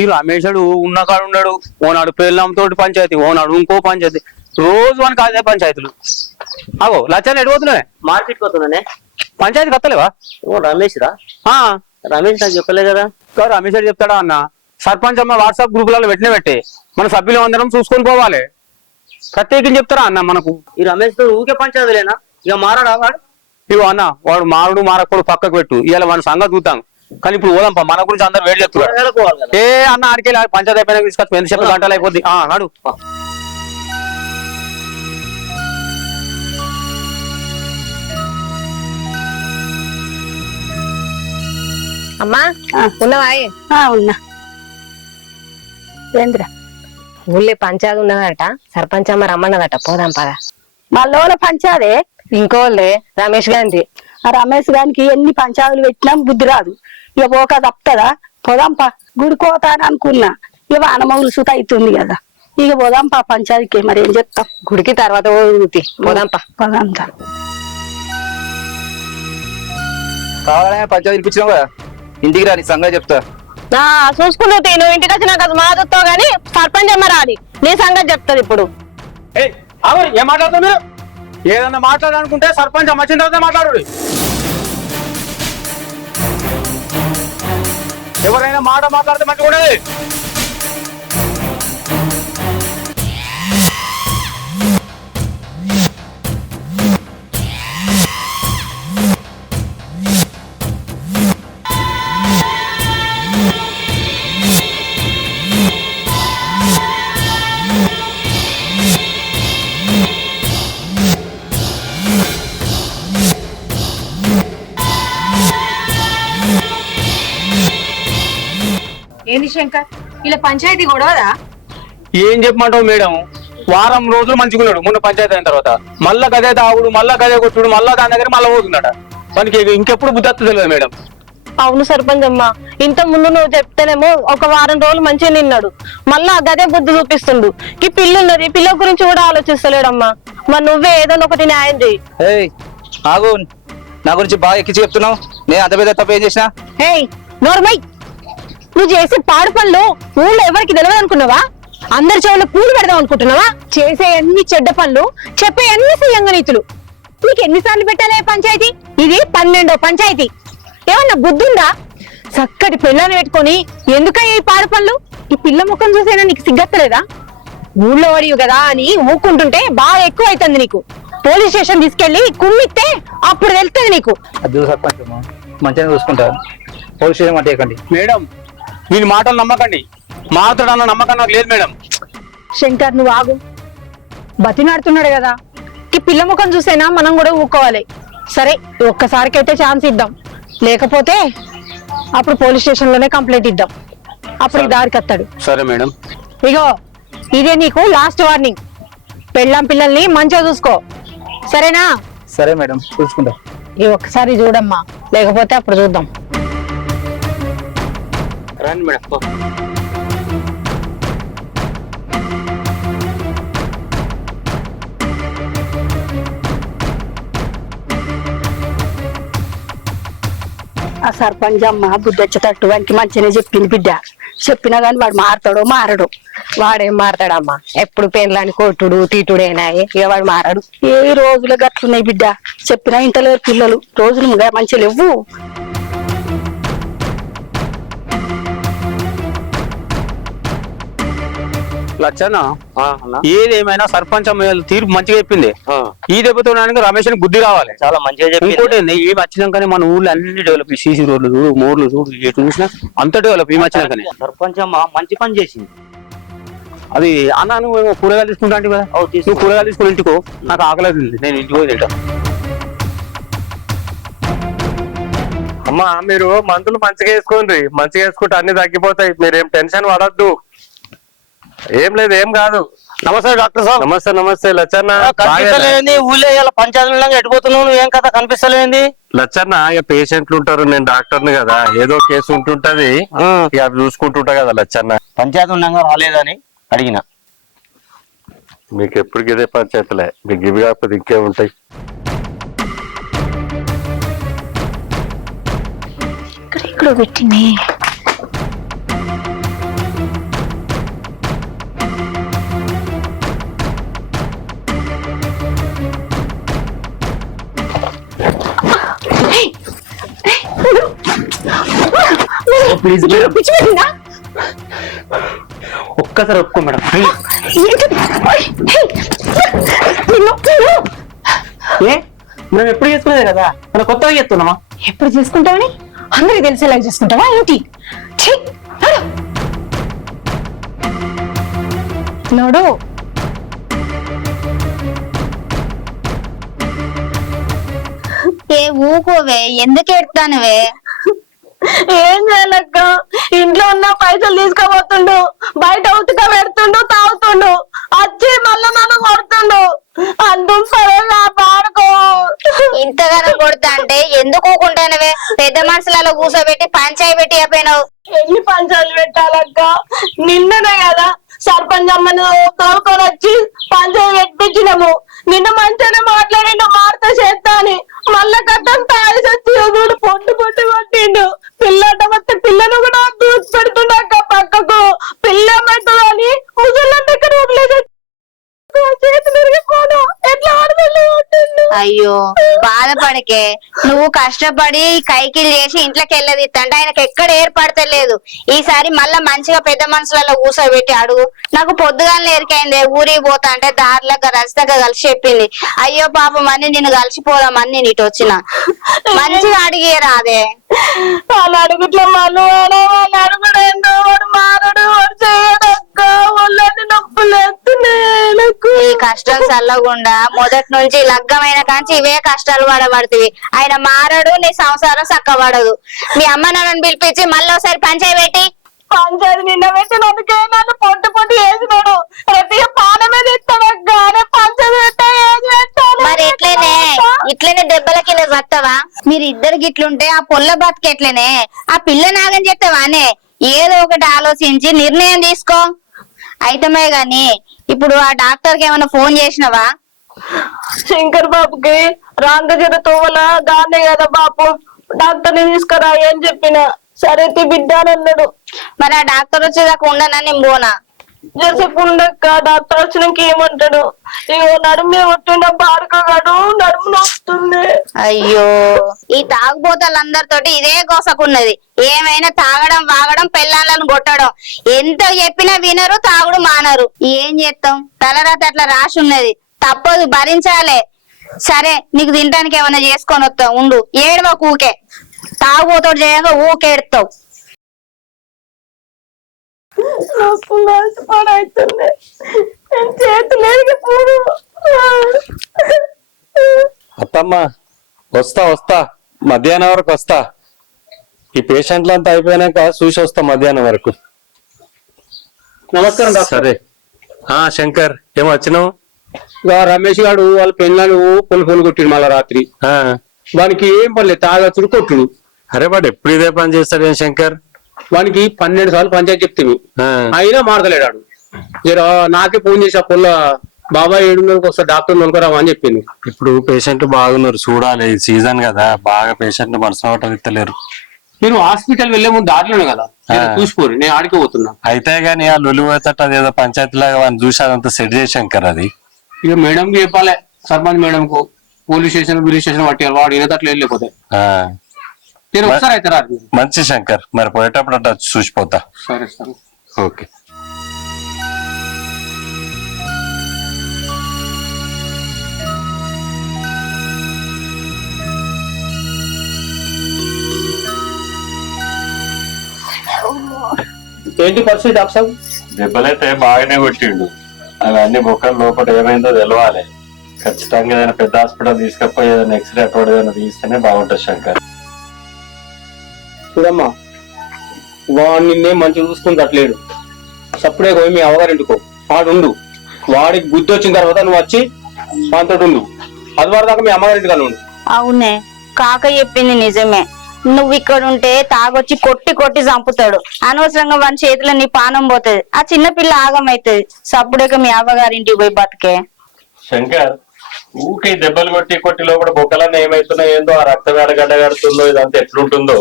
ఈ రమేషుడు ఉన్న కాడు ఉన్నాడు, ఓనాడు పెళ్ళంతోటి పంచాయతీ, ఓనాడు ఇంకో పంచాయతీ, రోజు మనకి అదే పంచాయతీలు. అగో లచ్చాన్ని ఎడిపోతున్నావే? మార్కెట్ పోతున్నానే. పంచాయతీకి వస్తలేవా? ఓ రమేష్ రా. రమేష్ నాకు చెప్పలే కదా. రమేష్ గారు చెప్తాడా అన్న? సర్పంచ్ అమ్మ వాట్సాప్ గ్రూపులలో పెట్టి మన సభ్యులు అందరం చూసుకొని పోవాలి. ప్రత్యేకించి చెప్తారా అన్న మనకు? ఈ రమేష్ తో ఊకే పంచాయతీలేనా? ఇక మారాడా వాడు? ఇవో అన్న, వాడు మారుడు మారకూడదు పక్కకు పెట్టు, ఇవాళ మన సంగతి చూద్దాం. కానీ ఇప్పుడు పోదాంపా, మన గురించి అందరు వేడి చెప్తున్నారు. ఏ అన్న ఆడికెళ్ళి పంచాయతీ అయిపోయినా తీసుకొచ్చి ఎంత చెప్పి గంటలు అయిపోద్ది. నాడు అమ్మా ఉన్నవా? ఉన్నా. ఏంద్రా? ఊళ్ళే పంచాయతీ ఉన్నదట, సర్పంచ్ అమ్మ రమ్మన్నదట, పోదాం పదా. మళ్ళీ పంచాదే ఇంకోళ్ళే రమేష్ గాంధీ. ఆ రమేష్ గారికి ఎన్ని పంచాయతీలు పెట్టినాం బుద్ధి రాదు. ఇక పోక తప్పుతుందా? పోదాంపా. గుడికోతాను అనుకున్నా, ఇక వానమౌలు సుత అవుతుంది కదా, ఇక పోదాంపా పంచాయతీకి. మరి ఏం చెప్తాం? గుడికి తర్వాత పోదాంపా. పోదాంపా. కావాలనే పంచాయతీ పిలిపించినావు కదా, ఇంటికి రాని సంగతి చెప్తా. చూసుకుంటూ నువ్వు ఇంటికి వచ్చినా కదా మా చూస్తావు గానీ సర్పంచ్ అమ్మ రాని నీ సంగతి చెప్తాది ఇప్పుడు. ఏం మాట్లాడుతున్నా మీరు? ఏదన్నా మాట్లాడాలనుకుంటే సర్పంచ్ అమ్మ వచ్చిన తర్వాత మాట్లాడు. ఎవరైనా మాట మాట్లాడితే మంచిగా ఉండదు. ఏంది శంకర్, ఇలా పంచాయతీ గొడవదా? ఏం చెప్పమంటావు మేడం? వారం రోజులు మంచిగున్నాడు మొన్న పంచాయతీ అయిన తర్వాత, మళ్ళా గదే తాగుడు, మళ్ళా గదే కొట్టుడు, మళ్ళా దాని దగ్గర మళ్ళా పోతున్నాడు. మనకి ఇంకెప్పుడు బుద్ధి తెలియదు మేడం. అవును సర్పంచ్ అమ్మ, ఇంత ముందు నువ్వు చెప్తేనేమో ఒక వారం రోజులు మంచిగా నిన్నాడు, మళ్ళా గదే బుద్ధి చూపిస్తుండు. ఈ పిల్లు ఉన్నది, పిల్ల గురించి కూడా ఆలోచిస్తలేడమ్మా. మరి నువ్వే ఏదైనా ఒకటి న్యాయం చేయి. ఆగు, నా గురించి బాగా ఎక్కించి చెప్తున్నావు. నేను అంత పెద్ద తప్ప ఏం చేసినా? నోర్మై, నువ్వు చేసే పాడు పనులు ఊళ్ళో ఎవరికి తెలియదు అనుకున్నావా? అందరి చెవులు పూలు పెడదాం అనుకుంటున్నావా? చేసే అన్ని చెడ్డ పనులు, చెప్పే అన్ని సీయంగా నీతులు. నీకు ఎన్నిసార్లు పెట్టాలే పంచాయతీ? ఇది 12వ పంచాయతీ. ఏమన్నా బుద్ధుందా? చక్కటి పిల్లని పెట్టుకొని ఎందుకయ్యా ఈ పాడు పనులు? ఈ పిల్ల ముఖం చూసేనా నీకు సిగ్గత్తలేదా? ఊళ్ళో వాడివి కదా అని ఊక్కుంటుంటే బాగా ఎక్కువ అవుతుంది నీకు. పోలీస్ స్టేషన్ తీసుకెళ్లి కుమ్మిస్తే అప్పుడు తెలుస్తుంది నీకు. అది సర్పంచ్ మంచిగా చూసుకుంటా, పోలీస్ స్టేషన్ మాట్లాడకండి మేడం. వీని మాటలు నమ్మకండి, మాట్లాడన్న నమ్మకం నాకు లేదు మేడం. శంకర్ నువ్వు ఆగు, బతినాడుతున్నాడు కదా, ఈ పిల్ల ముఖం చూసేనా మనం కూడా ఊక్కోవాలి. సరే ఒక్కసారికైతే ఛాన్స్ ఇద్దాం, లేకపోతే అప్పుడు పోలీస్ స్టేషన్ లోనే కంప్లైంట్ ఇద్దాం, అప్పుడు ఈ దారికి వస్తాడు. సరే మేడం. ఇగో ఇదే నీకు లాస్ట్ వార్నింగ్. పెళ్ళాం పిల్లల్ని మంచిగా చూసుకో, సరేనా? సరే మేడం, చూసుకుంటా. ఈ ఒక్కసారి చూడమ్మా, లేకపోతే అప్పుడు చూద్దాం. రండి మేడం. ఆ సర్పంచ్ అమ్మ బుద్ధి వచ్చేటట్టు వానికి మంచిగానే చెప్పింది బిడ్డ. చెప్పినా గాని వాడు మారతాడో మారడు. వాడేం మారతాడమ్మా, ఎప్పుడు పెళ్ళాని కొట్టుడు తీటుడేనా, ఇక వాడు మారాడు. ఏ రోజులు గట్లున్నాయి బిడ్డ, చెప్పినా ఇంటలేరు పిల్లలు. రోజులు మంచిగా లేవు. లచ్చన్న, ఏదేమైనా సర్పంచ్ తీర్పు మంచిగా చెప్పింది. ఈ దెబ్బతో రమేష్ బుద్ధి రావాలి. చాలా మంచిగా చెప్పింది. ఇంకోటి ఏం వచ్చినాకనే మన ఊర్లో అన్ని డెవలప్, సీసీ రోడ్లు చూడు, మోర్లు చూడు, ఎటు చూసినా అంత డెవలప్. ఏం వచ్చినాకనే సర్పంచ్ అమ్మ మంచి పని చేసింది. అది అన్న, నువ్వు కూరగాయలు తీసుకుంటా అంటే కదా, నువ్వు కూరగాయలు తీసుకుని ఇంటికో, నాకు ఆకలి, నేను ఇంటికి పోయి తింటా. అమ్మా మీరు మందులు మంచిగా వేసుకోండి, మంచిగా వేసుకుంటే అన్ని తగ్గిపోతాయి. మీరేం టెన్షన్ పడద్దు. ఏం లేదు, ఏం కాదు. నమస్తే డాక్టర్ సార్. నమస్తే. నమస్తే లచ్చన్న. కనిపిస్తలేంది ఊళ్ళో ఇలా పంచాయతీలో ఎటుపోతున్నావు, ఏం కథ కనిపిస్తలేంది? లచ్చన్న, ఇక పేషెంట్లు ఉంటారు, నేను డాక్టర్ని కదా, ఏదో కేసు ఉంటుంటది, ఇక అవి చూసుకుంటుంటా కదా లచ్చన్న. పంచాయతీ ఉండగా రాలేదని అడిగిన. మీకు ఎప్పటికి ఇదే పంచాయతీలే, మీకు ఇవి కాకపోతే ఇంకే ఉంటాయి. ఇక్కడ పెట్టింది. ప్లీజ్ నీకు పిచ్చి పెట్టిందా? ఒక్కసారి ఒప్పుకో మేడం ప్లీజ్. ఏంటి? ఓయ్, హే, నిన్ను ఏ మనం ఎప్పుడు చేసుకునేది కదా మనం కొత్తగా చేస్తున్నామా? ఎప్పుడు చేసుకుంటావని అందరికి తెలిసేలాగా చేసుకుంటావా ఏంటి? ఛీ, నడు. నడు. ఏ ఊకోవే, ఎందుకు ఎడతానువే? ఏం చేయాలక్క, ఇంట్లో ఉన్న పైసలు తీసుకోబోతుండు, బయట ఉతిక పెడుతుండు, తాగుతుండు, వచ్చి మళ్ళీ నన్ను కొడుతుండు. అందుకు సరే నా పాడుకో. ఇంతగానో కొడతా అంటే ఎందుకు ఊకుంటానువే? పెద్ద మనుషులలో కూర్చోబెట్టి పంచాయి పెట్టి అయిపోయినావు. ఎన్ని పంచాలు పెట్టాలక్క? నిన్ననే కదా సర్పంచ్ అమ్మను తోలుకొని వచ్చి పంచాయతీ పెట్టించినాము. నిన్న మంచిగానే మాట్లాడిండు, మారుతా చేస్తా అని. మళ్ళా కట్టం తాగి వచ్చి చూడు పొట్టు పొట్టు కొట్టిండు. పిల్లట వస్తే పిల్లను కూడా దూసి పెడుతున్నాక పక్కకు. పిల్ల ఏమవుతుందని ముసళ్ళ దగ్గర వదిలేసి చేతి తిరిగిపోను. ఎట్లా ఆడపిల్ల కొట్టిండు. అయ్యో బాధపడకే, నువ్వు కష్టపడి కైకిలు చేసి ఇంట్లోకి వెళ్ళదిద్దంటే ఆయనకు ఎక్కడ ఏర్పడతలేదు. ఈసారి మళ్ళా మంచిగా పెద్ద మనుషులలో కూర్చోబెట్టి అడుగు. నాకు పొద్దుగానే ఎరికైంది, ఊరికి పోతా అంటే దారిలో రజితగా కలిసి చెప్పింది. అయ్యో పాపం అని నిన్ను కలిసిపోదామని నేను ఇటు వచ్చిన. మంచిగా అడిగే రాదే. వాళ్ళ అడుగుట్ల మను వాళ్ళ అడుగుడేందో వాడు మారడు, వాడు చేయడక్క. వాళ్ళని నొప్పులు ఎత్తున్నాయి. ఈ కష్టం చల్లకుండా మొదటి నుంచి లగ్గమైన కాంచి ఇవే కష్టాలు పడబడుతుంది. ఆయన మారడు, నీ సంసారం చక్కబడదు. మీ అమ్మ నాన్నని పిలిపించి మళ్ళీ ఒకసారి పంచాయి పెట్టి పంచాయతీ నిన్న పెట్టినందుకే నన్ను పొట్టు పొట్టు వేసినాడు. ప్రతి పానమే తెస్తాడక్క. పంచాయతీ పెట్టా ఏది పెట్టాలి? మరి ఇట్లనే దెబ్బల కింద బతావా? మీరు ఇద్దరు గిట్లుంటే ఆ పొల్ల బతికెట్లనే? ఆ పిల్ల నాగం చెప్తావానే? ఏదో ఒకటి ఆలోచించి నిర్ణయం తీసుకో. అయితమే గాని ఇప్పుడు ఆ డాక్టర్ కి ఏమైనా ఫోన్ చేసినవా? శంకర్ బాబుకి రాంగజర తోవల గానే కదా బాపు, డాక్టర్ ని తీసుకురా అని చెప్పిన. సరే బిడ్డ అని అన్నాడు. మరి ఆ డాక్టర్ వచ్చేదాకా ఉండనని పోనా? జరసేపు ఉండక్క. డాక్టర్ వచ్చినాక ఏమంటాడు? ఇగో నడుము కొట్టిండ పాడుకోగాడు, నడుము నొస్తుంది. అయ్యో ఈ తాగుబోతలందరితోటి ఇదే కోసకున్నది. ఏమైనా తాగడం వాగడం పెళ్ళాలను కొట్టడం. ఎంత చెప్పినా వినరు, తాగుడు మానరు. ఏం చేస్తాం? తలరాత అట్లా రాసి ఉన్నది, తప్పదు, భరించాలే. సరే నీకు తినడానికి ఏమైనా చేసుకొని వస్తావు, ఉండు. ఏడవ ఊకే తాగుబోతోడు చేయంగా ఊకేడుతావు. పడవుతుంది, చేతులు పూడు. అత్తమ్మ వస్తా మధ్యాహ్నం వరకు వస్తా. ఈ పేషెంట్లంతా అయిపోయినాక చూసి వస్తా మధ్యాహ్నం వరకు. నమస్కారం డాక్టర్. సరే. శంకర్ ఏమో వచ్చినావు? ఇక రమేష్ గారు వాళ్ళ పెళ్ళాను పొలు కొట్టిడు మళ్ళా రాత్రి. వానికి ఏం పర్లేదు, తాగచ్చుడు కొట్టుడు. అరే వాడు ఎప్పుడు ఇదే పని చేస్తాడు ఏం శంకర్? వానికి 12 సార్లు పంచాయతీ చెప్తుంది, అయినా మారదలేడాడు. జర నాకే ఫోన్ చేసి ఆ పొల్ల బాబాయ్ 7:30కి వస్తా, డాక్టర్ నొలకరావా అని చెప్పింది. ఇప్పుడు పేషెంట్ బాగున్నారు, చూడాలి. సీజన్ కదా, బాగా పేషెంట్ మనసు అవటం ఇస్తలేరు. నేను హాస్పిటల్ వెళ్లే ముందు దారిలోనే కదా చూసిపోరు, నేను ఆడికి పోతున్నా. అయితే గానీ ఆ లొలిపోతట అదేదో పంచాయతీలాగా వాడిని చూసి అదంతా సెట్ చేసి శంకర్. అది ఇక మేడం కి చెప్పాలి, సర్పంచ్ మేడం కు, పోలీస్ స్టేషన్ బిలీస్ స్టేషన్ పట్టాలి. వాడు ఈయనతట్లు వెళ్ళిపోతాయి. నేను ఒకసారి అయితే రాదు. మంచి శంకర్, మరి పోయేటప్పుడు అట్లా చూసిపోతా. సరే సరే ఓకే. ఏంటి పరిస్థితి డాక్టర్ సాబ్? దెబ్బలైతే బాగానే కొట్టిండు. అవన్నీ బొక్కలు లోపల ఏమైందో తెలవాలి. ఖచ్చితంగా ఏదైనా పెద్ద హాస్పిటల్ తీసుకపోయి ఏదైనా ఎక్స్రే అటువంటి ఏదైనా తీస్తేనే బాగుంటుంది శంకర్. చూడమ్మా, వాడు నిన్నే మంచిగా చూసుకుంటట్లేడు. సప్పుడే పోయి మీ అవగారింటికో, వాడుండు. వాడికి బుద్ధి వచ్చిన తర్వాత నువ్వు వచ్చి వాటితో ఉండు. అది వరకు దాకా మీ అమ్మగారింటికి ఉండు. అవునే, కాక చెప్పింది నిజమే. నువ్వు ఇక్కడ ఉంటే తాగొచ్చి కొట్టి కొట్టి చంపుతాడు. అనవసరంగా వాని చేతిలో నీ పానం పోతుంది. ఆ చిన్న పిల్ల ఆగమైతుంది. సప్పుడేక మీ అవ్వగారింటికి పోయి బతికే. శంకర్, ఊకే దెబ్బలు కొట్టి లోపల బొక్కలన్నీ ఏమైతున్నాయో ఏందో, ఆ రక్తం గడ్డగడుతుందో, ఇదంతా ఎట్లుంటుందో.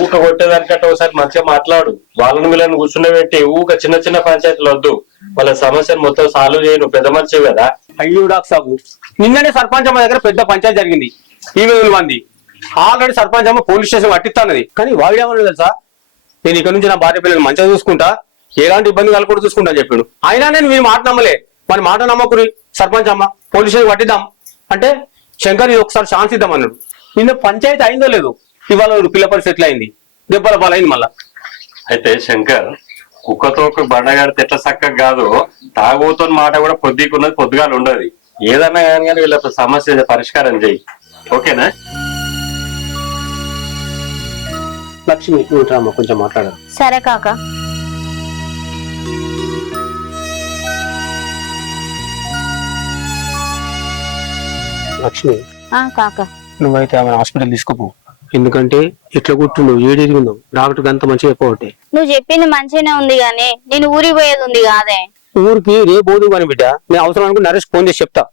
ఊక కొట్టేదానికంటే ఒకసారి మంచిగా మాట్లాడు. వాళ్ళని వీళ్ళని కూర్చుండబెట్టి ఊక చిన్న చిన్న పంచాయతీలు వద్దు. వాళ్ళ సమస్యను మొత్తం సాల్వ్ చేయను, పెద్ద మనిషి కదా. అయ్యో డాక్టర్ సాబు, నిన్ననే సర్పంచ్ అమ్మ దగ్గర పెద్ద పంచాయతీ జరిగింది. 20,000 మంది. ఆల్రెడీ సర్పంచ్ అమ్మ పోలీస్ స్టేషన్ పట్టిస్తానది. కానీ వాడు ఏమన్నా తెలుసా, నేను ఇక్కడ నుంచి నా భార్య పిల్లలు మంచిగా చూసుకుంటా, ఎలాంటి ఇబ్బంది కలగకుండా చూసుకుంటా అని చెప్పాడు. అయినా నేను మీ మాట నమ్మలే. మన మాట నమ్మకురి సర్పంచ్ అమ్మ పోలీస్ స్టేషన్ పట్టిద్దాం అంటే శంకర్ ఇది ఒకసారి ఛాన్స్ ఇద్దాం అన్నాడు. నిన్న పంచాయతీ అయిందో లేదు, ఇవాళ పిల్ల పరిస్థితి ఎట్లా అయింది, దెబ్బల పాలైంది మళ్ళా. అయితే శంకర్ కుక్కతో ఒక బండగాడితే ఎట్లా చక్కగా కాదు, తాగుతో మాట కూడా పొద్దుకున్నది పొద్దుగాలు ఉండదు. ఏదన్నా కానీ వీళ్ళ సమస్య పరిష్కారం చేయి, ఓకేనా? లక్ష్మి నువ్వు రామ్మా, కొంచెం మాట్లాడాలి. సరే కాక. లక్ష్మి కాక నువ్వైతే ఆమె హాస్పిటల్ తీసుకుపో. ఎందుకంటే ఎట్లా కొట్టుండు, ఏడెదిగిందో డాక్టర్ అంత మంచిగా చెప్పబట్టే. నువ్వు చెప్పింది మంచిగానే ఉంది గాని నేను ఊరికి పోయేది ఉంది కాదే. ఊరికి రేపు పోదు కానీ బిడ్డ, నేను అవసరం అనుకుని నరేష్ ఫోన్ చేసి చెప్తా.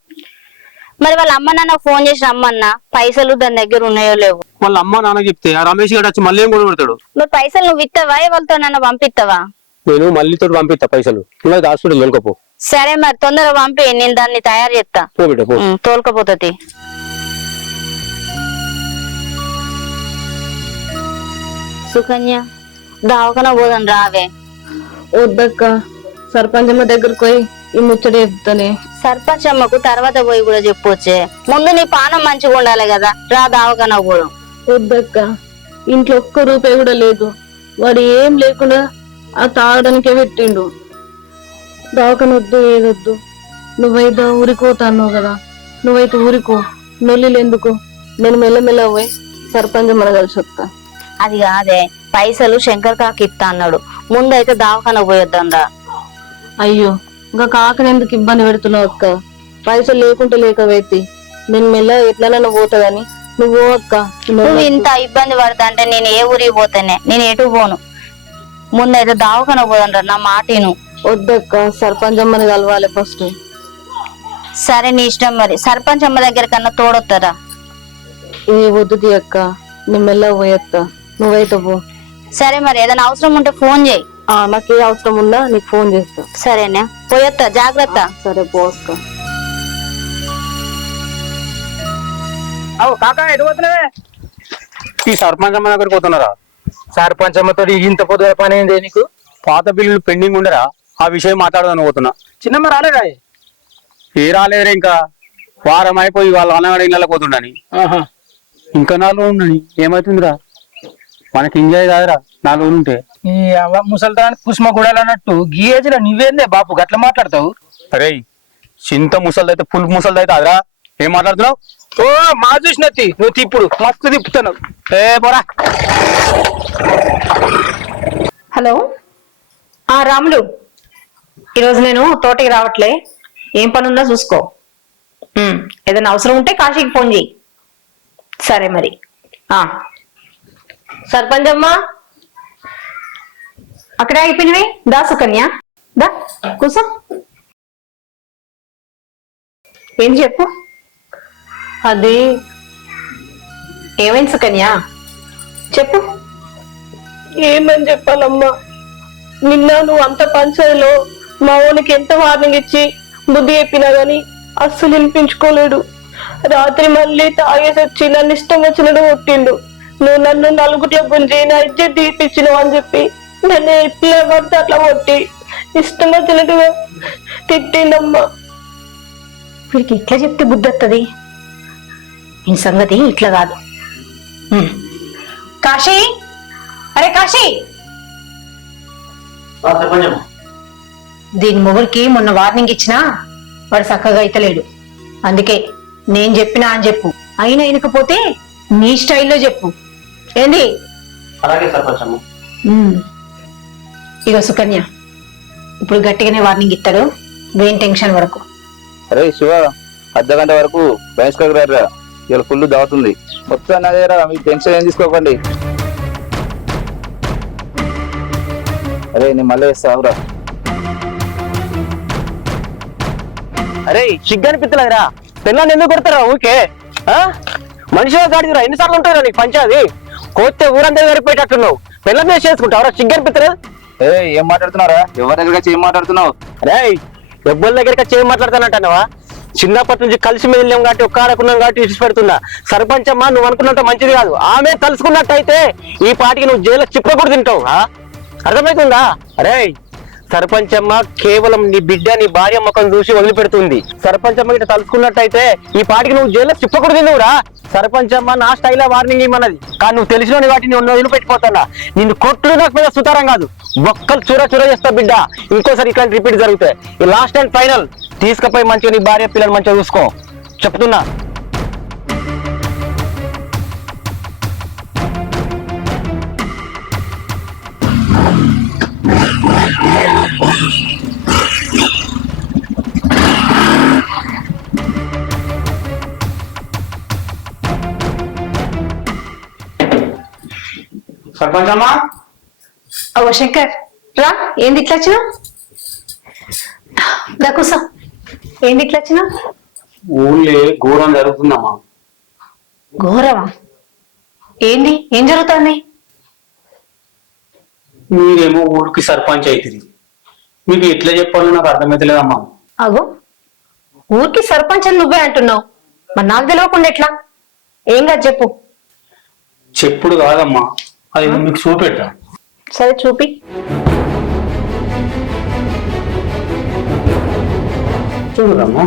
మరి వాళ్ళ అమ్మ నాన్న ఫోన్ చేసి రమ్మన్నా, పైసలు దాని దగ్గర ఉన్నాయో లేవు. వాళ్ళ అమ్మ నాన్న చెప్తే ఆ రమేష్ గారు వచ్చి మళ్ళీ ఏం కూడా పెడతాడు. మరి పైసలు నువ్వు ఇస్తావా, వాళ్ళతో నన్ను పంపిస్తావా? నేను మళ్ళీ తోటి పంపిస్తా పైసలు, నువ్వు హాస్పిటల్ వెళ్ళకపో. సరే మరి తొందరగా పంపి, నేను దాన్ని తయారు చేస్తా. పో బిడ్డ పో. తోలుకపోతుంది. సుకన్య దావకన పోదాం రావే. వద్దక్క, సర్పంచ్ అమ్మ దగ్గరకు పోయి ఈ ముచ్చట చెప్తానే. సర్పంచ్ అమ్మకు తర్వాత పోయి కూడా చెప్పొచ్చే, ముందు నీ పానం మంచిగా ఉండాలి కదా. రా దావకన పోదాం. వద్దక్క, ఇంట్లో ఒక్క రూపాయి కూడా లేదు. వాడు ఏం లేకుండా ఆ తాగడానికే పెట్టిండు. దావకనొద్దు, ఏదొద్దు. నువ్వైతే ఊరికోతాను కదా, నువ్వైతే ఊరికో. నొల్లిలు ఎందుకు, నేను మెల్లమెల్ల పోయి సర్పంచ్ అమ్మని కలిసి వస్తా. అది కాదే, పైసలు శంకర్ కాకి ఇస్తా అన్నాడు, ముందైతే దావకన పోయొద్దాం రా. అయ్యో, ఇంకా కాకని ఎందుకు ఇబ్బంది పెడుతున్నావు అక్క? పైసలు లేకుంటే లేకవైతే నేను మెల్ల ఎట్లనైనా పోతాదని నువ్వు అక్క. నువ్వు ఇంత ఇబ్బంది పడతా అంటే నేను ఏ ఊరికి పోతానే, నేను ఎటు పోను. ముందైతే దావకన పోదాం రా, నా మాటను. వద్దక్క, సర్పంచ్ అమ్మని కలవాలి ఫస్ట్. సరే నీ ఇష్టం, మరి సర్పంచ్ అమ్మ దగ్గర కన్నా తోడొస్తారా? ఏ వద్దు అక్క, నేను మెల్ల పోయేస్తా, నువ్వైతే పో. సరే మరి ఏదైనా అవసరం ఉంటే ఫోన్ చేయి. నాకు ఏ అవసరం ఉన్నా నీకు ఫోన్ చేస్తా. సరేనా, పోయొత్తా, జాగ్రత్త. సరే పో అక్క. కాకా ఎటు పోతున్నావే? ఈ సర్పంచ్ అమ్మ దగ్గరికి పోతున్నారా? సర్పంచ్ అమ్మతో ఇంత పొద్దున పని ఏంది నీకు? పాత బిల్లులు పెండింగ్ ఉండరా, ఆ విషయం మాట్లాడదాని పోతున్నా. చిన్నమ్మ రాలేదా? ఏ రాలేదురా, ఇంకా వారం అయిపోయి వాళ్ళ అన్నగాడి ఇళ్ళకి పోతుండని. ఇంకా 4 రోజులు ఉండని ఏమైతుందిరా, మనకి ఎంజాయ్ కాదురా 4 రోజులు ఉంటే. ఈ ముసల్దానికి కుసుమ గుడాలు అన్నట్టు గీ ఏజ్ లో నువ్వేందే బాపు గట్ల మాట్లాడతావు? అరే చింత ముసలిదైతే పులుపు ముసలిదైతే అదరా, ఏం మాట్లాడుతున్నావు? ఓ మా చూసినత్తి నువ్వు తిప్పుడు మస్తు తిప్పుతున్నావు. ఏ పోరా. హలో రాములు, ఈరోజు నేను తోటకి రావట్లే, ఏం పని ఉందో చూసుకో. ఏదైనా అవసరం ఉంటే కాశీకి ఫోన్ చేయి. సరే మరి. సర్పంచ్ అమ్మా అక్కడే అయిపోయినవి, దా సుకన్య దా కూసో. ఏంటి చెప్పు. అది ఏమైంది సుకన్య, చెప్పు. ఏమని చెప్పాలమ్మా, నిన్న నువ్వు అంత పంచాయలో మా ఊనికి ఎంత వార్నింగ్ ఇచ్చి బుద్ధి చెప్పినా గాని అస్సలు వినిపించుకోలేడు. రాత్రి మళ్ళీ తాగేసి వచ్చి నన్ను ఇష్టం వచ్చినట్టు కొట్టిండు. నువ్వు నన్ను నలుగుట్లో గుంజి నా ఇజ్జత్ తీపిచ్చినావు అని చెప్పి నన్ను ఎట్లా పడితే అట్లా కొట్టి ఇష్టం వచ్చినట్టుగా తిట్టిండమ్మా. వీడికి ఇట్లా చెప్తే బుద్ధి వస్తుంది, ఈ సంగతి ఇట్లా కాదు. కాశీ, అరే కాశీ, దీని మొగుడికి మొన్న వార్నింగ్ ఇచ్చినా వాడు చక్కగా అయితలేడు. అందుకే నేను చెప్పినా అని చెప్పు, అయినా ఇనకపోతే నీ స్టైల్లో చెప్పు. ఏంది? అలాగే సర్పంచ్. ఇక సుకన్య ఇప్పుడు గట్టిగానే వార్నింగ్ ఇస్తాడు, వేం టెన్షన్ వరకు. అరే శివ, అర్ధగంట వరకు బయస్కకు రా, ఇలా ఫుల్ దావుతుంది. మొత్తం అదేరా, మీకు టెన్షన్ ఏం తీసుకోకండి. అరే నేను మళ్ళీ వేస్తావురా. అరే సిగ్గు అనిపిస్తలేదురా, పిల్లల్ని ఎందుకు కొడతారా ఊరికే? మనిషిగా గాడిదిరా, ఎన్నిసార్లు ఉంటారా నీకు పంచాది? కోస్తే ఊరందరూ సరిపోయేటట్టున్నావు, పిల్లల్ని చేసుకుంటావురా, సిగ్గు అనిపిస్తలేదు. ఏ ఏం మాట్లాడుతున్నారా? ఎవరి దగ్గర ఏం మాట్లాడుతున్నావు? అరే ఎవ్వరి దగ్గరికి వచ్చి ఏం మాట్లాడతానంటావా? చిన్నప్పటి నుంచి కలిసి మెదిలాం కాబట్టి ఒక్క ఆడకున్నాం కాబట్టి ఇచ్చి పెడుతున్నా. సర్పంచ్ అమ్మా నువ్వు అనుకున్నంత మంచిది కాదు. ఆమె తలుసుకున్నట్టయితే ఈ పాటికి నువ్వు జైల్లో చిప్ప కూడా తింటావు. అర్థమవుతుందా? అరే సర్పంచ్ అమ్మ కేవలం నీ బిడ్డ నీ భార్య ముఖం చూసి వదిలిపెడుతుంది. సర్పంచ్ అమ్మ ఇట్లా తలుసుకున్నట్టయితే ఈ పాటికి నువ్వు జైల్లో చిప్పకూడదు తిన్నావురా. సర్పంచ్ అమ్మ నా స్టైల్ వార్నింగ్ ఇమ్మన్నది, కానీ నువ్వు తెలిసిన వాటిని వదిలిపెట్టిపోతున్నా. నిన్ను కొట్టుడు నాకు మీద సుతారం కాదు, ఒక్కలు చూర చేస్తా బిడ్డ. ఇంకోసారి ఇట్లాంటి రిపీట్ జరుగుతాయి. ఈ లాస్ట్ అండ్ ఫైనల్ తీసుకుపోయి మంచిగా నీ భార్య పిల్లలు మంచిగా చూసుకో చెప్తున్నా. సర్పంచ్ అమ్మా, ఓ శంకర్ రా, ఏంది ఇట్లా వచ్చినావు? దా కూసో. ఏంది ఇట్లా వచ్చినావు? ఊళ్ళే ఘోరం జరుగుతుందమ్మా. ఘోరమా? ఏంది, ఏం జరుగుతుంది? మీరేమో ఊరికి సర్పంచ్ అవుతుంది, మీకు ఎట్లా చెప్పాలో నాకు అర్థమైతలేదమ్మా. అగో ఊరికి సర్పంచ్ అని నువ్వే అంటున్నావు, మరి నాకు తెలియకుండా ఎట్లా? ఏం కాదు చెప్పు. చెప్పుడు కాదమ్మా, అది మీకు చూపెట్టా. సరే చూపి. చూడమ్మా.